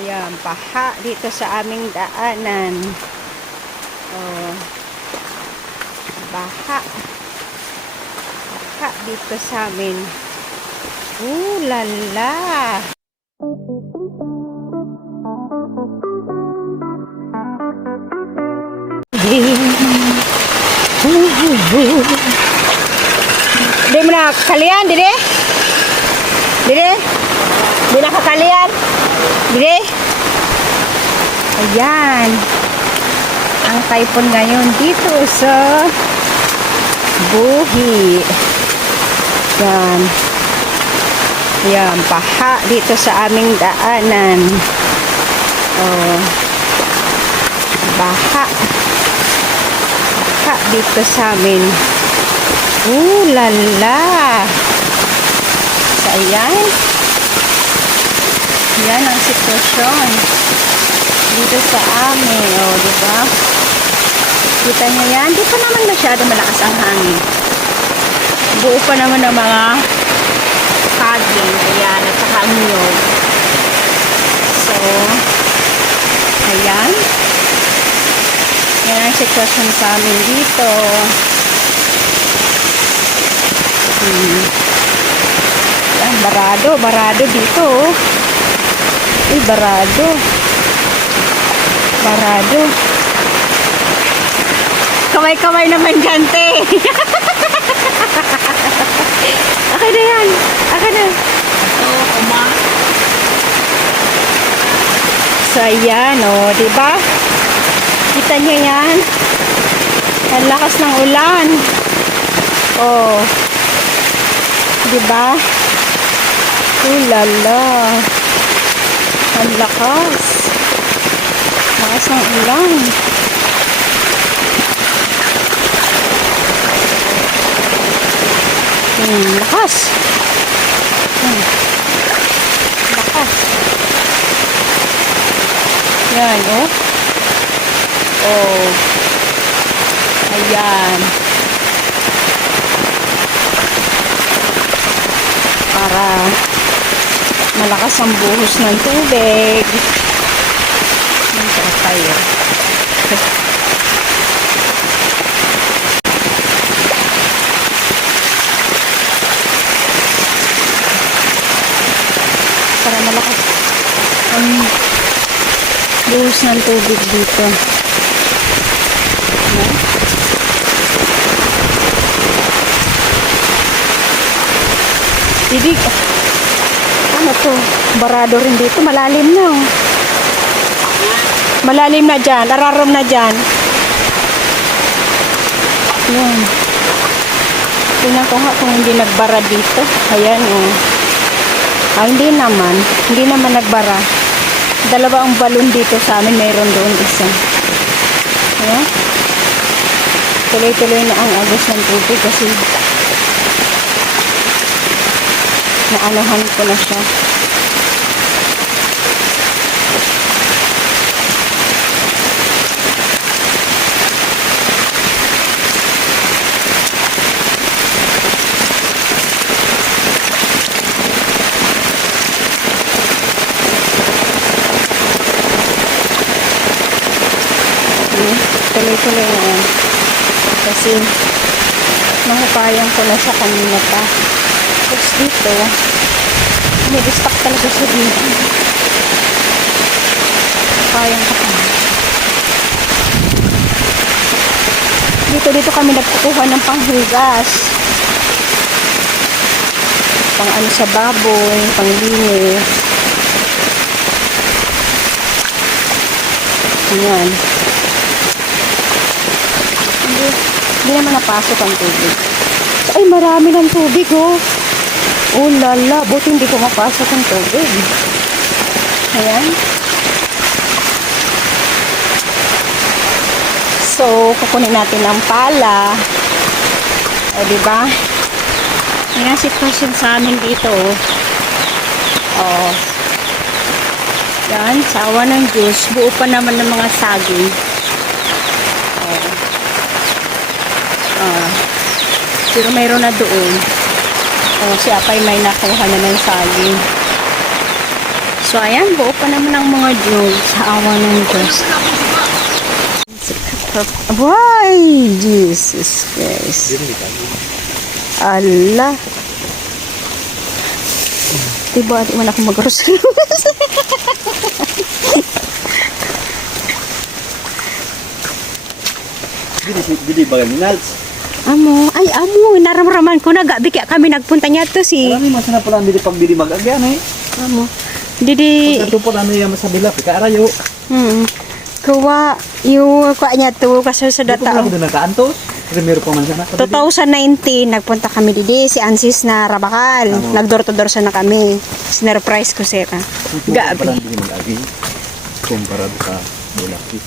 Yan, paha dito sa aming daanan. Oh, baha. Baha dito sa amin. Lala. Di mo na kalian, dire? Dire? Di na kakalian? Dire? Ayan. Ang typhoon ngayon dito sa Buhi. Yan. Yan, paha dito sa aming daanan. Oh. Baha. Baha dito sa amin. Lala. So, ayan. Yan ang sitwasyon dito sa amin. O, diba? Kita nyo yan? Di pa naman masyado malakas ang hangin. Buo pa naman ang mga saging. Ayan, at saka ang niyog. So, ayan. Yan ang sitwasyon sa amin dito. Yan, barado dito. Barado. Kamay-kamay naman dyan, te. Akin na yan. Akin na. So, ayan, diba? Kita niyo yan? Ang lakas ng ulan. Diba? Lala. Ang lakas. Lakas ng ulan. Lakas. Lakas. Yan, ayan. Para malakas ang buhos ng tubig. Nandiyan tayo. Para malakas ang buhos ng tubig dito. Didig. Ano to? Barado rin dito. Malalim na. Malalim na dyan. Ararom na dyan. Yan. Tingnan ko nga kung hindi nagbara dito. Ayan, hindi naman. Hindi naman nagbara. Dalawa ang balon dito sa amin. Mayroon doon isa. Ayan. Tuloy-tuloy na ang agos ng tubig kasi naanahan ko na siya. Tuloy-tuloy na yan. Kasi nahupayan ko na siya kanina pa. Tapos dito, nag-stock talaga siya dito. Kayang ka pa. Dito kami nagkukuha ng panghugas. Pang ano sa baboy, panglinis. Ayan. Hindi naman napasok ang tubig. Ay, marami ng tubig, lala, buti hindi ko mapasok ang tubig. Ayan. So, kukunin natin ang pala. Diba? Ayan, sitwasyon sa amin dito. Yan, sa awa ng Diyos, buo pa naman ng mga saging. Pero mayroon na doon. Si Apay may nakuha na ng saging. So, ayan, buo pa naman ang mga nyug sa awa ng Diyos. Why? Jesus Christ. Allah. Diba, di man ako mag-grocery. Dili ba Nals? Amo, naramraman ko na gabi kaya kami nagpunta niya to si. Marami mas na pala dili pag dili mag-agyan eh. Amo. Didi. Pagkato po ano yung masabila, pika-arayo. Kuwa, yung kuha niya to kasi sa Dito data. ako doon nagkaantos. Primero pa man sana. 2019, nagpunta kami didi, si Ansis na Rabakal. Nag-door to door sana kami. Sinurprise ko siya. Gabi. Gabi. Dili mag-agi. Kumpara sa Bulaki.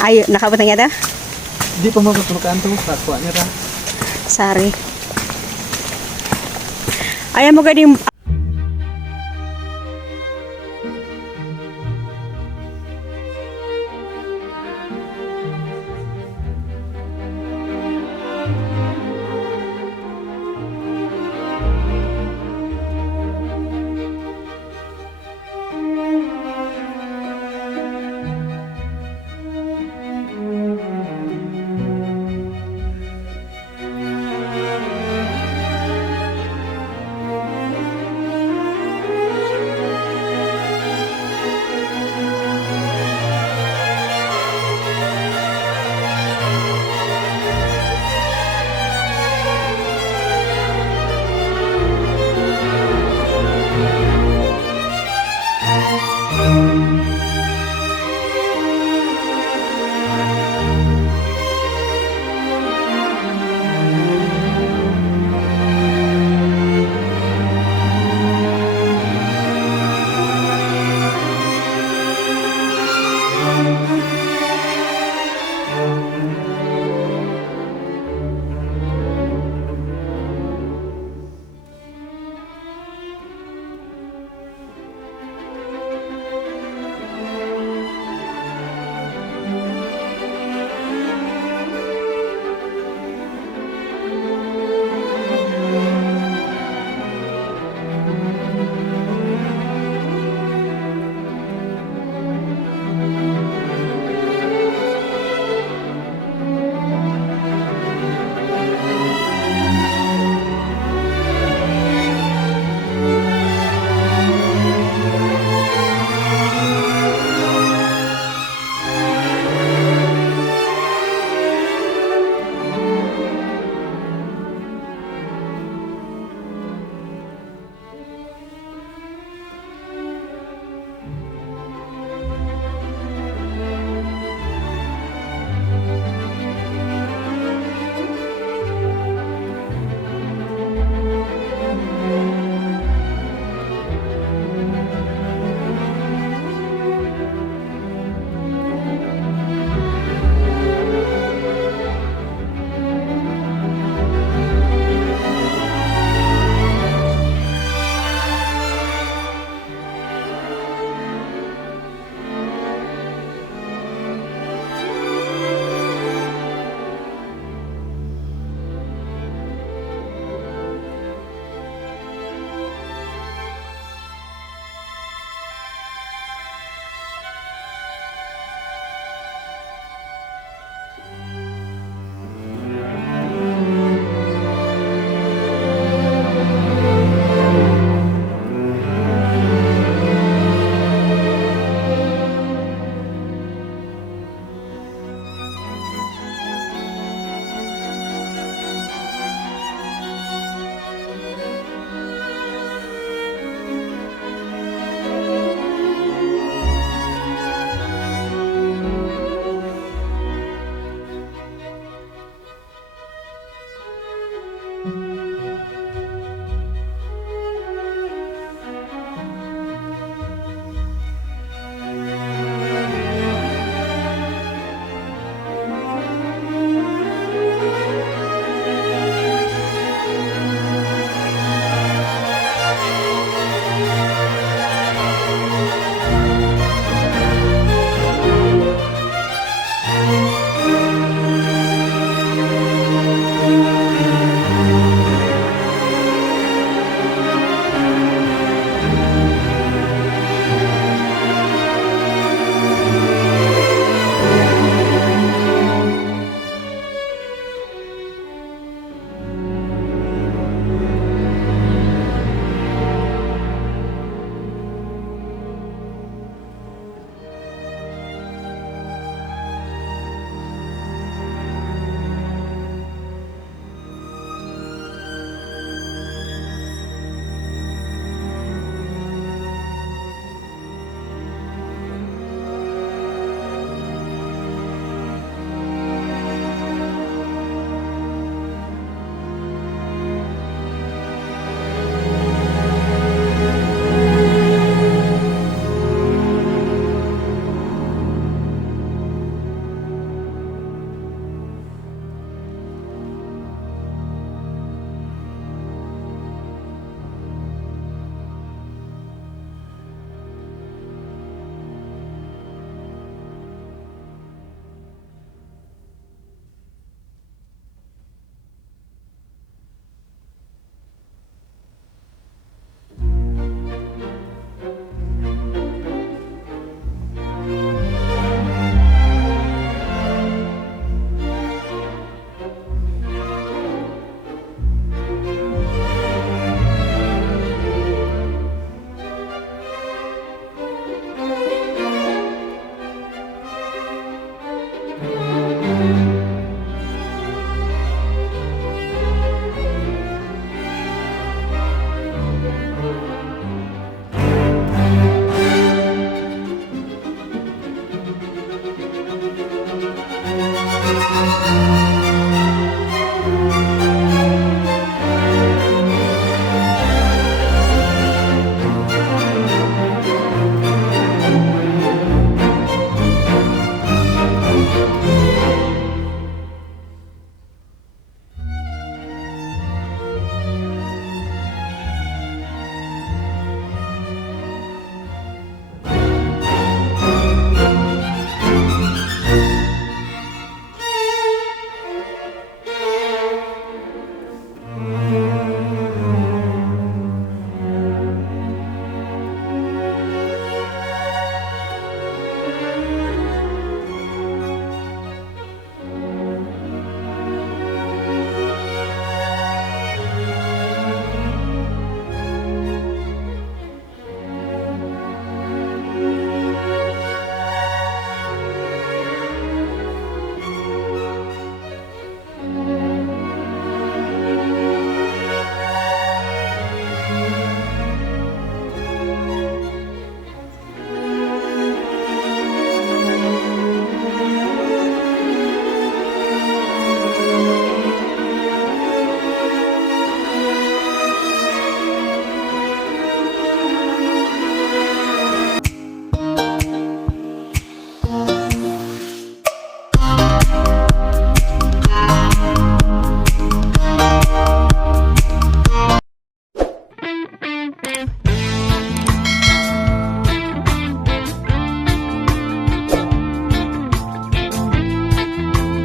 Ay, nakapunta niya ta? Di pa magkatulog kantos, takwa niya ra. Sorry. Ayaw mo ganing